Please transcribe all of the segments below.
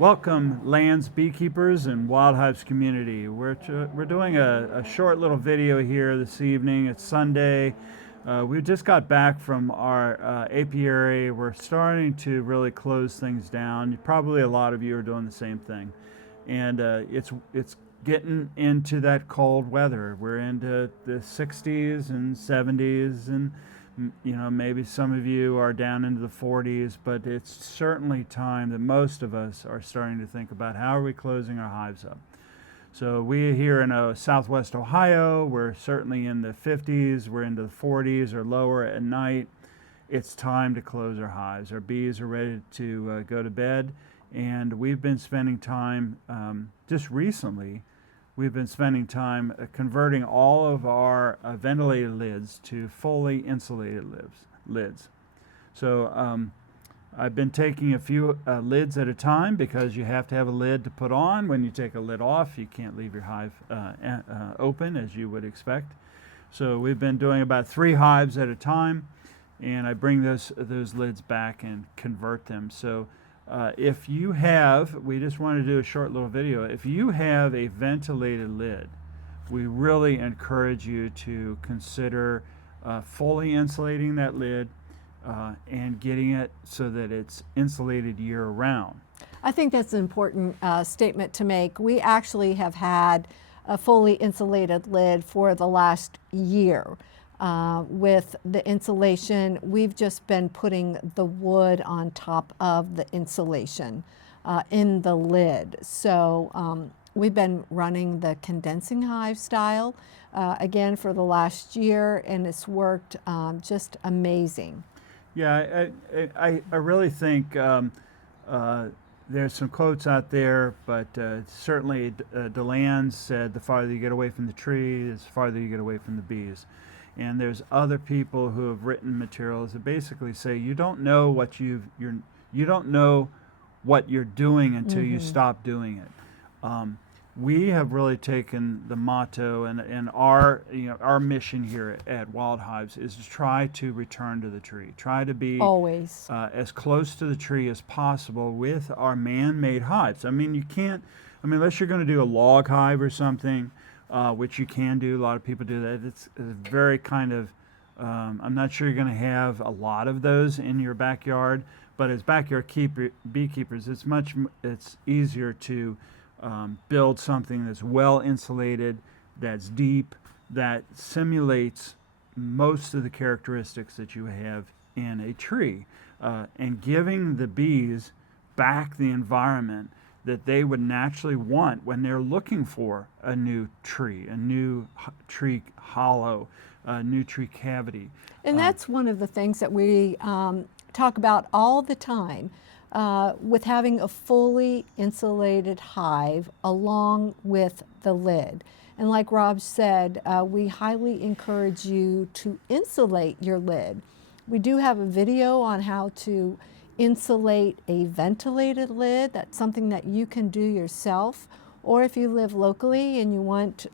Welcome, lands, beekeepers, and Wild Hives Community. We're doing a short little video here this evening. It's Sunday. We just got back from our apiary. We're starting to really close things down. Probably a lot of you are doing the same thing. And it's getting into that cold weather. We're into the 60s and 70s, and maybe some of you are down into the 40s, but it's certainly time that most of us are starting to think about how are we closing our hives up. So we here in southwest Ohio, we're certainly in the 50s, we're into the 40s or lower at night. It's time to close our hives. Our bees are ready to go to bed, and we've been spending time just recently. We've been spending time converting all of our ventilated lids to fully insulated lids. So I've been taking a few lids at a time because you have to have a lid to put on. When you take a lid off, you can't leave your hive open as you would expect. So we've been doing about 3 hives at a time, and I bring those lids back and convert them. So if you have, we just want to do a short little video. If you have a ventilated lid, we really encourage you to consider fully insulating that lid and getting it so that it's insulated year round. I think that's an important statement to make. We actually have had a fully insulated lid for the last year. With the insulation, we've just been putting the wood on top of the insulation in the lid. So we've been running the condensing hive style again for the last year, and it's worked just amazing. Yeah, I really think there's some quotes out there, but certainly DeLand said the farther you get away from the tree, the farther you get away from the bees. And there's other people who have written materials that basically say you don't know what you don't know what you're doing until you stop doing it. We have really taken the motto, and our mission here at Wild Hives is to try to return to the tree, try to be always as close to the tree as possible with our man-made hives. I mean, unless you're going to do a log hive or something. Which you can do. A lot of people do that. It's very kind of, I'm not sure you're going to have a lot of those in your backyard, but as backyard beekeepers, it's easier to build something that's well insulated, that's deep, that simulates most of the characteristics that you have in a tree, and giving the bees back the environment that they would naturally want when they're looking for a new tree hollow, a new tree cavity. And that's one of the things that we talk about all the time with having a fully insulated hive along with the lid. And like Rob said, we highly encourage you to insulate your lid. We do have a video on how to insulate a ventilated lid. That's something that you can do yourself, or if you live locally and you want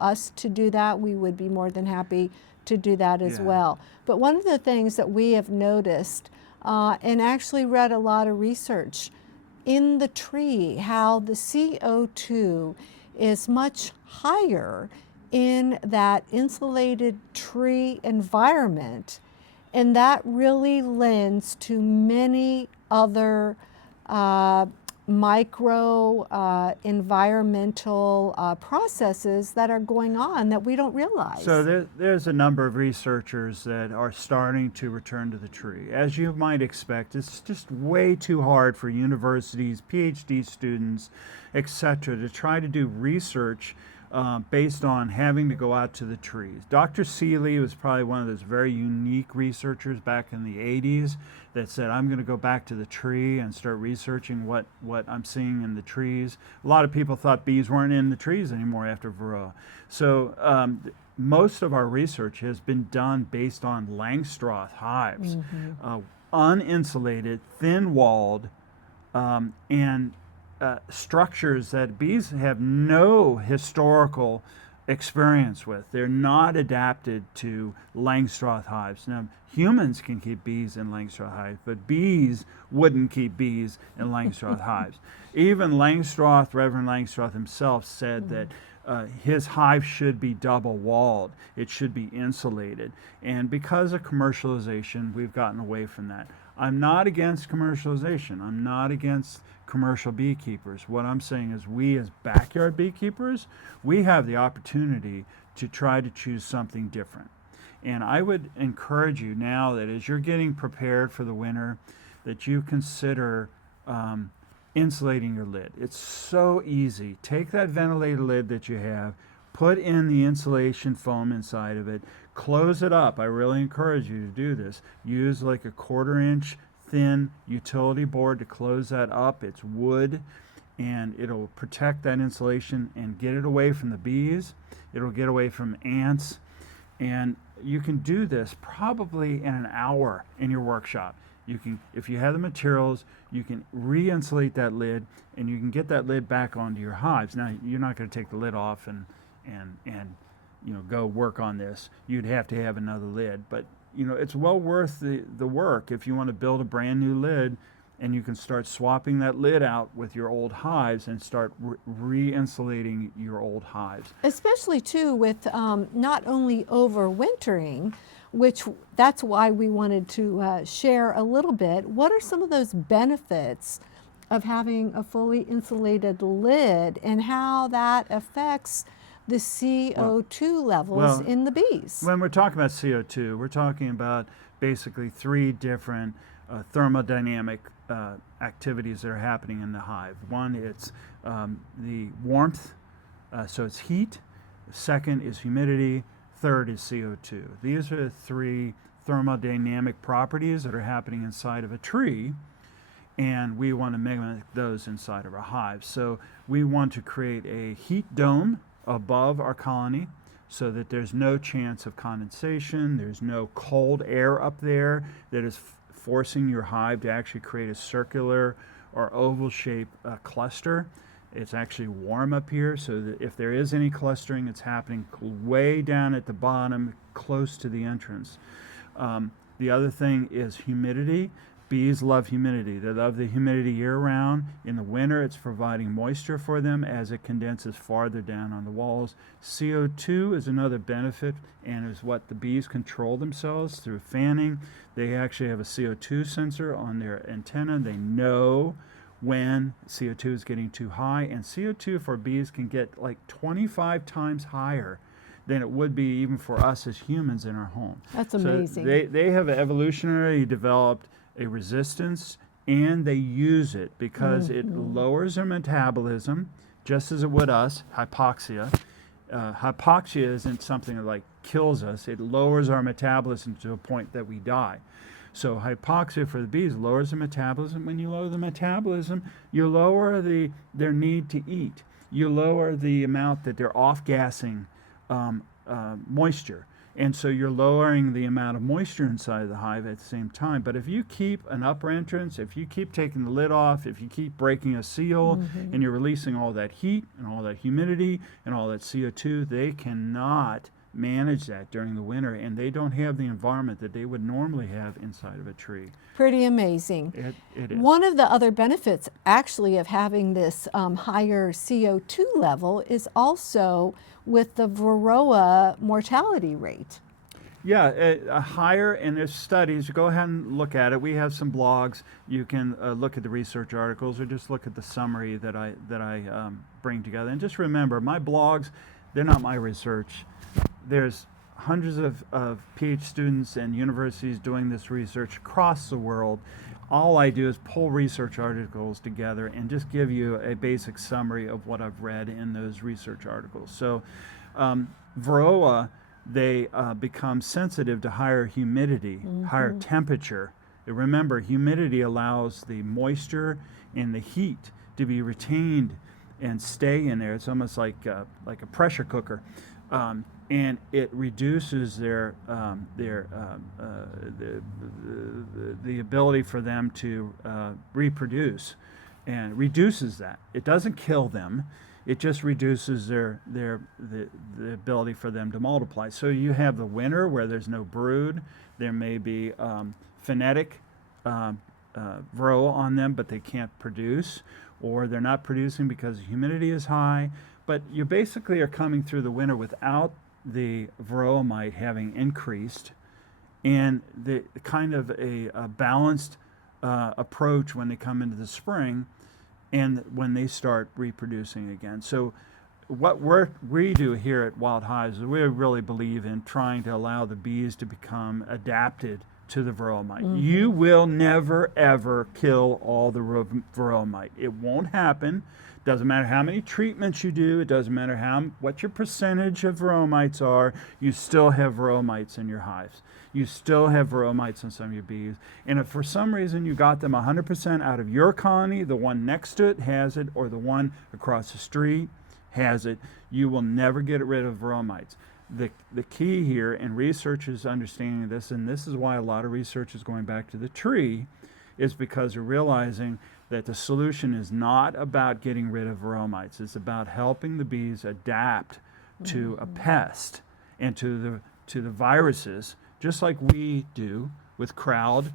us to do that, we would be more than happy to do that as well. But one of the things that we have noticed and actually read a lot of research in the tree, how the CO2 is much higher in that insulated tree environment. And that really lends to many other micro environmental processes that are going on that we don't realize. So there's a number of researchers that are starting to return to the tree. As you might expect, it's just way too hard for universities, PhD students, etc., to try to do research based on having to go out to the trees. Dr. Seeley was probably one of those very unique researchers back in the 80s that said, I'm going to go back to the tree and start researching what I'm seeing in the trees. A lot of people thought bees weren't in the trees anymore after varroa. So most of our research has been done based on Langstroth hives, uninsulated, thin-walled, and structures that bees have no historical experience with. They're not adapted to Langstroth hives. Now, humans can keep bees in Langstroth hives, but bees wouldn't keep bees in Langstroth hives. Even Langstroth, Reverend Langstroth himself, said that his hive should be double walled. It should be insulated. And because of commercialization, we've gotten away from that. I'm not against commercialization. I'm not against commercial beekeepers. What I'm saying is we as backyard beekeepers, we have the opportunity to try to choose something different. And I would encourage you now that as you're getting prepared for the winter, that you consider insulating your lid. It's so easy. Take that ventilated lid that you have, put in the insulation foam inside of it, close it up. I really encourage you to do this. Use like a 1/4 inch thin utility board to close that up. It's wood, and it'll protect that insulation and get it away from the bees. It'll get away from ants, and you can do this probably in an hour in your workshop. You can, if you have the materials, you can re-insulate that lid, and you can get that lid back onto your hives. Now, you're not going to take the lid off and go work on this. You'd have to have another lid, but it's well worth the work if you want to build a brand new lid, and you can start swapping that lid out with your old hives and start re-insulating your old hives. Especially too with not only overwintering, which that's why we wanted to share a little bit. What are some of those benefits of having a fully insulated lid and how that affects the CO2 levels in the bees? When we're talking about CO2, we're talking about basically 3 different thermodynamic activities that are happening in the hive. One, it's the warmth, so it's heat. Second is humidity. Third is CO2. These are the 3 thermodynamic properties that are happening inside of a tree, and we want to mimic those inside of our hives. So we want to create a heat dome above our colony so that there's no chance of condensation, there's no cold air up there that is forcing your hive to actually create a circular or oval shaped cluster. It's actually warm up here, so that if there is any clustering, it's happening way down at the bottom, close to the entrance. The other thing is humidity. Bees love humidity. They love the humidity year-round. In the winter, it's providing moisture for them as it condenses farther down on the walls. CO2 is another benefit, and is what the bees control themselves through fanning. They actually have a CO2 sensor on their antenna. They know when CO2 is getting too high, and CO2 for bees can get like 25 times higher than it would be even for us as humans in our home. That's amazing. So they have evolutionarily developed a resistance, and they use it because it lowers their metabolism just as it would us. Hypoxia. Hypoxia isn't something that like kills us. It lowers our metabolism to a point that we die. So hypoxia for the bees lowers the metabolism. When you lower the metabolism, you lower their need to eat. You lower the amount that they're off-gassing moisture. And so you're lowering the amount of moisture inside of the hive at the same time. But if you keep an upper entrance, if you keep taking the lid off, if you keep breaking a seal, and you're releasing all that heat and all that humidity and all that CO2, they cannot manage that during the winter, and they don't have the environment that they would normally have inside of a tree. Pretty amazing. It is. One of the other benefits actually of having this higher CO2 level is also with the varroa mortality rate. Yeah, higher, and there's studies. Go ahead and look at it. We have some blogs. You can look at the research articles or just look at the summary that I bring together. And just remember, my blogs, they're not my research. There's hundreds of PhD students and universities doing this research across the world. All I do is pull research articles together and just give you a basic summary of what I've read in those research articles. So varroa, they become sensitive to higher humidity, higher temperature. And remember, humidity allows the moisture and the heat to be retained and stay in there. It's almost like a pressure cooker. And it reduces the ability for them to reproduce, and reduces that. It doesn't kill them. it just reduces the ability for them to multiply. So you have the winter where there's no brood. There may be phonetic varroa on them, but they can't produce, or they're not producing because the humidity is high. But you basically are coming through the winter without the varroa mite having increased, and the kind of a balanced approach when they come into the spring and when they start reproducing again. So what we do here at Wild Hives is we really believe in trying to allow the bees to become adapted to the varroa mite. You will never ever kill all the varroa mite. It won't happen. Doesn't matter how many treatments you do. It doesn't matter what your percentage of varroa mites are. You still have varroa mites in your hives. You still have varroa mites in some of your bees. And if for some reason you got them 100% out of your colony, the one next to it has it, or the one across the street has it, you will never get rid of varroa mites. The key here, and research is understanding this, and this is why a lot of research is going back to the tree, is because they're realizing that the solution is not about getting rid of varroa mites. It's about helping the bees adapt to a pest and to the viruses, just like we do with crowd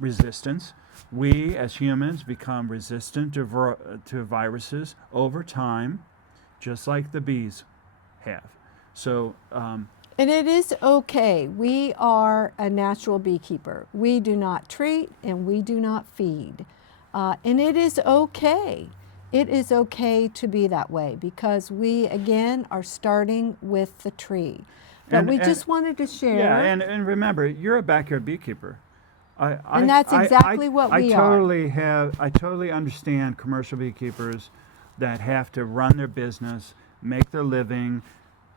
resistance. We as humans become resistant to viruses over time, just like the bees have. So and it is okay. We are a natural beekeeper. We do not treat and we do not feed. And it is okay. It is okay to be that way because we, again, are starting with the tree. But we just wanted to share. Yeah, and remember, you're a backyard beekeeper. And that's exactly what we are. I totally understand commercial beekeepers that have to run their business, make their living,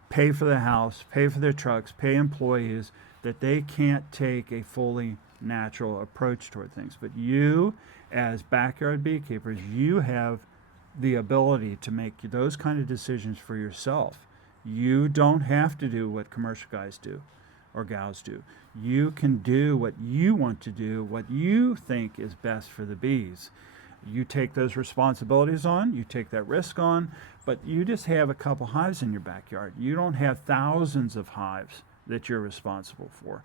pay for the house, pay for their trucks, pay employees, that they can't take a fully natural approach toward things. But you, as backyard beekeepers, you have the ability to make those kind of decisions for yourself. You don't have to do what commercial guys do or gals do. You can do what you want to do, what you think is best for the bees. You take those responsibilities on, you take that risk on, but you just have a couple hives in your backyard. You don't have thousands of hives that you're responsible for.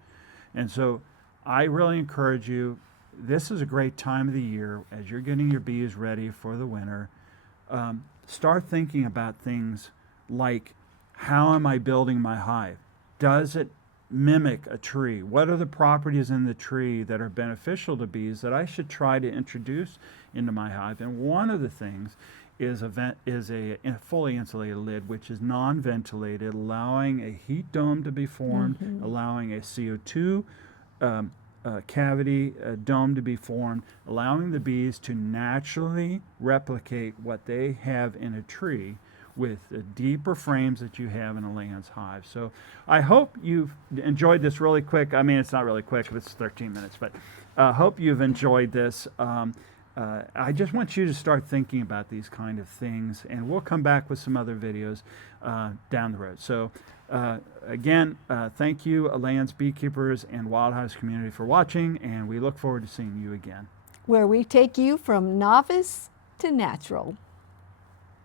And so I really encourage you, this is a great time of the year as you're getting your bees ready for the winter. Start thinking about things like, how am I building my hive? Does it mimic a tree? What are the properties in the tree that are beneficial to bees that I should try to introduce into my hive? And one of the things is a fully insulated lid, which is non-ventilated, allowing a heat dome to be formed, allowing a CO2 cavity dome to be formed, allowing the bees to naturally replicate what they have in a tree with the deeper frames that you have in a Land's hive. So I hope you've enjoyed this really quick. I mean, it's not really quick, it's 13 minutes, but hope you've enjoyed this. I just want you to start thinking about these kind of things, and we'll come back with some other videos down the road. So again, thank you, Land's beekeepers and Wild Hives community, for watching, and we look forward to seeing you again. Where we take you from novice to natural.